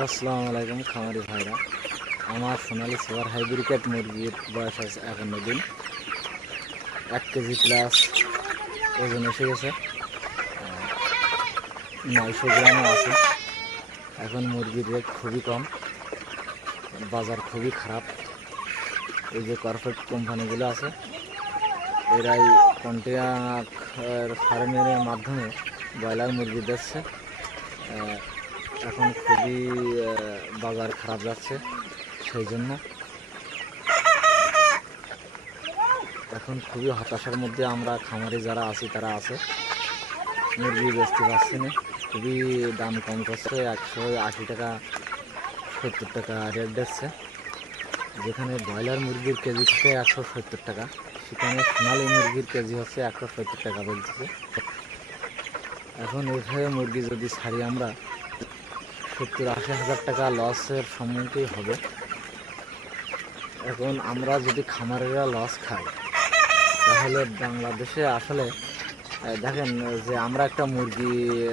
আসসালামু আলাইকুম খামারি ভাইরা। আমার সোনালি সুপার হাইব্রিড মুরগির বয়স আছে 51 দিন। 1 কেজি প্লাস ওজন এসে গেছে, 900 গ্রামও আছে। এখন মুরগির রেট খুবই কম, বাজার খুবই খারাপ। এই যে কর্পোরেট কোম্পানিগুলো আছে, এরাই কন্ট্রাক্ট ফার্মের মাধ্যমে ব্রয়লার মুরগি দিচ্ছে। এখন খুবই বাজার খারাপ যাচ্ছে, সেই জন্য এখন খুবই হতাশার মধ্যে আমরা খামারে যারা আছি তারা আছে। মুরগি বেচতে পারছি না, খুবই দাম কম করছে। 180 টাকা 70 টাকা রেট দিচ্ছে। যেখানে ব্রয়লার মুরগির কেজি থেকে 170 টাকা, সেখানে সোনালি মুরগির কেজি হচ্ছে 170 টাকা বলতেছে। এখন এইভাবে মুরগি যদি ছাড়ি আমরা 70-80 হাজার টাকা লসের সম্মুখীন হবে। এখন আমরা যদি খামারেরা লস খাই, তাহলে বাংলাদেশে আসলে দেখেন যে আমরা একটা মুরগি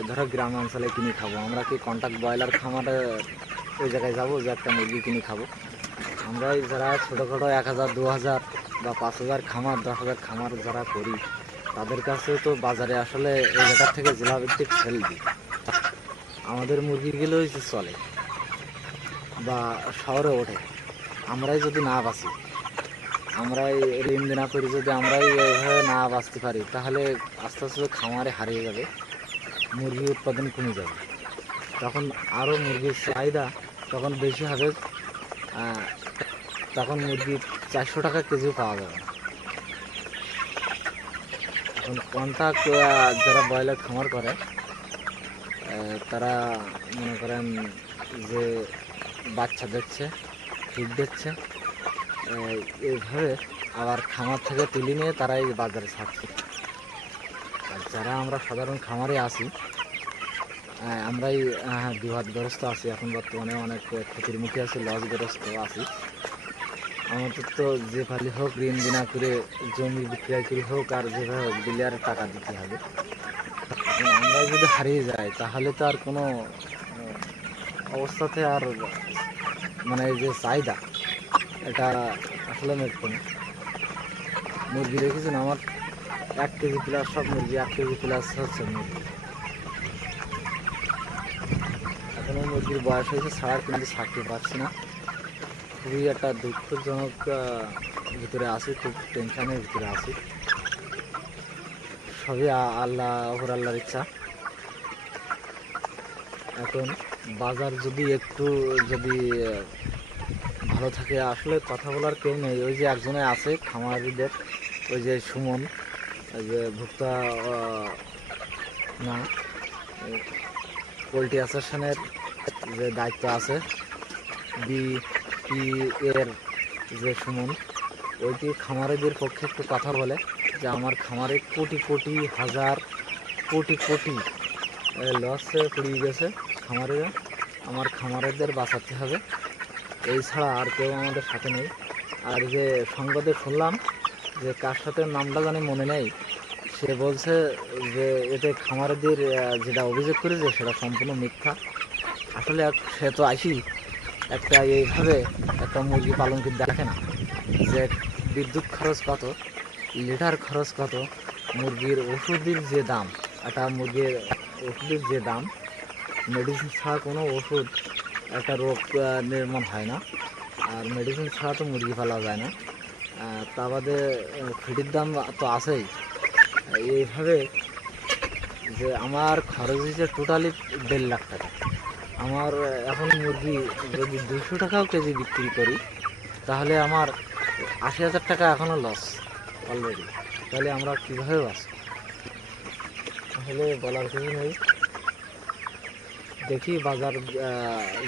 ধরো গ্রাম অঞ্চলে কিনে খাবো, আমরা কি কন্ট্রাক্ট ব্রয়লার খামারে ওই জায়গায় যাবো যে একটা মুরগি কিনে খাবো? আমরা যারা ছোটোখাটো 1000, 2000 বা 5000 খামার, 10,000 খামার যারা করি, তাদের কাছে তো বাজারে আসলে এই জায়গার থেকে জেলাভিত্তিক সেল দিই। আমাদের মুরগিগুলোই চলে বা শহরে ওঠে। আমরাই যদি না বাঁচি, আমরাই ঋণ না করি, যদি আমরাই এইভাবে না বাঁচতে পারি, তাহলে আস্তে আস্তে খামারে হারিয়ে যাবে, মুরগি উৎপাদন কমে যাবে। তখন আরও মুরগির চাহিদা তখন বেশি হবে, তখন মুরগি 400 টাকা কেজিও পাওয়া যাবে না। এখন কন্ট্রাক্ট যারা ব্রয়লার খামার করে, তারা মনে করেন যে বাচ্চা দিচ্ছে, ফিড দিচ্ছে, এইভাবে আবার খামার থেকে তুলে নিয়ে তারাই বাজারে ছাড়ছে। আর যারা আমরা সাধারণ খামারে আছি, আমরাই বিপদগ্রস্ত আছি। এখন বর্তমানে অনেক ক্ষতির মুখে আছি, লসগ্রস্ত আছি। আমাদের তো যে ফালি হোক ঋণ বিনা করে জমি বিক্রয় করে হোক আর যেভাবে হোক বিলিয়ার টাকা দিতে হবে। আমরা যদি হারিয়ে যাই, তাহলে তো আর কোনো অবস্থাতে আর মানে এই যে চাহিদা, এটা আসলে মেটবে না। মুরগি রেখেছেন আমার 1 কেজি প্লাস, সব মুরগি 1 কেজি প্লাস হচ্ছে মুরগি। এখনও মুরগির বয়স হয়েছে ছাড়ার, কিন্তু ছাড়তে পারছি না। খুবই একটা দুঃখজনক ভিতরে আছি, খুব টেনশনের ভিতরে আছি। সবই আল্লাহর ইচ্ছা। এখন বাজার যদি একটু যদি ভালো থাকে, আসলে কথা বলার কেউ নেই। ওই যে একজনে আছে খামারিদের, ওই যে সুমন, ওই যে ভুক্তা না পোলট্রি অ্যাসোসিয়েশনের যে দায়িত্ব আছে, বিপি এর যে সুমন, ওইটি খামারিদের পক্ষে একটু কথা বলে যে আমার খামারে কোটি কোটি হাজার কোটি কোটি লসে পড়িয়ে গেছে খামারিরা, আমার খামারিদের বাঁচাতে হবে, এই ছাড়া আর কেউ আমাদের সাথে নেই। আর যে সংবাদে শুনলাম যে কার সাথে নামটা জানি মনে নেই, সে বলছে যে এতে খামারিদের যেটা অভিযোগ করেছে সেটা সম্পূর্ণ মিথ্যা। আসলে সে তো আসি একটা এইভাবে একটা মুরগি পালন করে দেখে না যে বিদ্যুৎ খরচ কত, লিটার খরচ কত, মুরগির ওষুধের যে দাম, একটা মুরগির ওষুধের যে দাম, মেডিসিন ছাড়া কোনো ওষুধ একটা রোগ নির্মূল হয় না, আর মেডিসিন ছাড়া তো মুরগি পালা যায় না। তা বাদে ফিডের দাম তো আছেই। এইভাবে যে আমার খরচ হয়েছে টোটালি 1.5 লাখ টাকা। আমার এখন মুরগি যদি 200 টাকাও কেজি বিক্রি করি, তাহলে আমার 80,000 টাকা এখনও লস অলরেডি। তাহলে আমরা কীভাবে বাঁচব? তাহলে বলার কিছু নেই। দেখি বাজার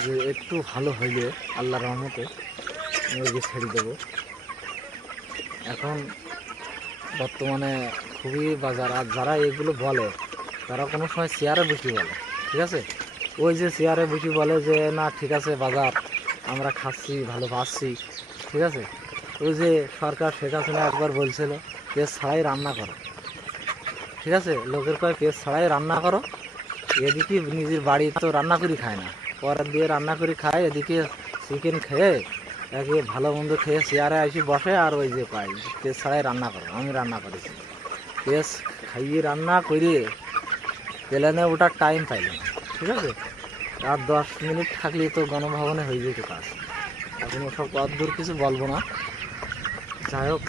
যে একটু ভালো হইলে আল্লাহর রহমতে মুরগি ছেড়ে দেবো। এখন বর্তমানে খুবই বাজার, আর যারা এগুলো বলে তারা কোনো সময় চেয়ারে বসে বলে, ঠিক আছে, ওই যে চেয়ারে বসে বলে যে না ঠিক আছে বাজার আমরা খাচ্ছি ভালো পাচ্ছি, ঠিক আছে। ওই যে সরকার শেখ হাসিনা একবার বলছিল পেঁয়াজ ছাড়াই রান্না করো, ঠিক আছে, লোকের কয় পেঁয়াজ ছাড়াই রান্না করো, এদিকে নিজের বাড়ি তো রান্না করে খায় না, পরের দিয়ে রান্না করে খায়, এদিকে চিকেন খেয়ে একে ভালো মন্দ খেয়ে চেয়ারে এসে বসে আর ওই যে পাই তেজ ছাড়াই রান্না করো, আমি রান্না করেছি। তেজ খাইয়ে রান্না করে প্লেনে ওটার টাইম পাইলাম, ঠিক আছে। আর 10 মিনিট থাকলে তো গণভবনে হয়ে যেত কাজ। এখন ওসব দূর কিছু বলবো না। যাই হোক,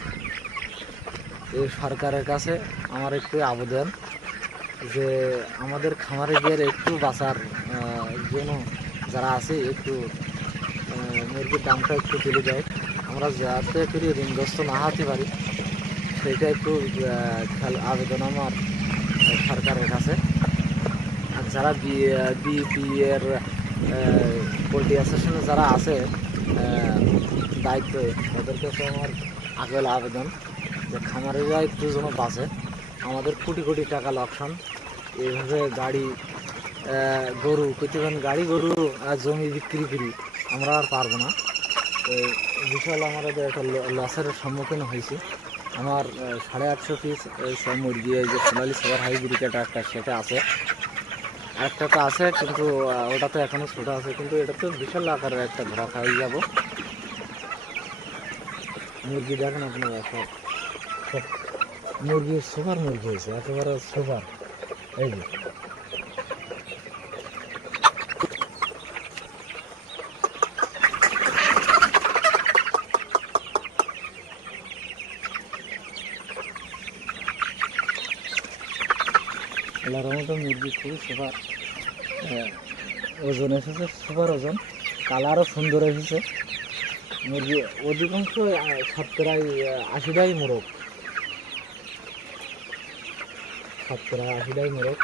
এই সরকারের কাছে আমার একটু আবেদন যে আমাদের খামারে গিয়ে একটু বাঁচার জন্য যারা আছে একটু মুরগির দামটা একটু তুলে দেয়, আমরা যাতে করে ঋণগ্রস্ত না হতে পারি, সেটা একটু আবেদন আমার সরকারের কাছে। আর যারা বিপিএর পোলট্রি অ্যাসোসিয়েশনে যারা আছে দায়িত্বে, ওদের কাছে আমার আগের আবেদন যে খামারিরা একটু যেন বাঁচে। আমাদের কোটি কোটি টাকা লোকসান, এইভাবে গাড়ি গরু প্রতিদিন গাড়ি গরু জমি বিক্রি করি আমরা আর পারবো না। বিশাল আমাদের একটা লসের সম্মুখীন হয়েছি। আমার 850 পিস সব মুরগি, এই যে সোনালি সুপার হাইব্রিড একটা সেটা আছে, একটা তো আছে কিন্তু ওটা তো এখনও ছোটো আছে, কিন্তু এটা তো বিশাল আকারের একটা ধরা খাই যাব। মুরগি দেখেন আপনারা, সব মুরগি সুপার মুরগি হয়েছে, একেবারে সুপার। এই যে আল্লাহর রহমতে মুরগি খুবই সুপার, ওজন এসেছে সুপার ওজন, কালারও সুন্দর এসেছে। মুরগি অধিকাংশ 70-80টাই মোরগ, 70-80টাই মোরগ।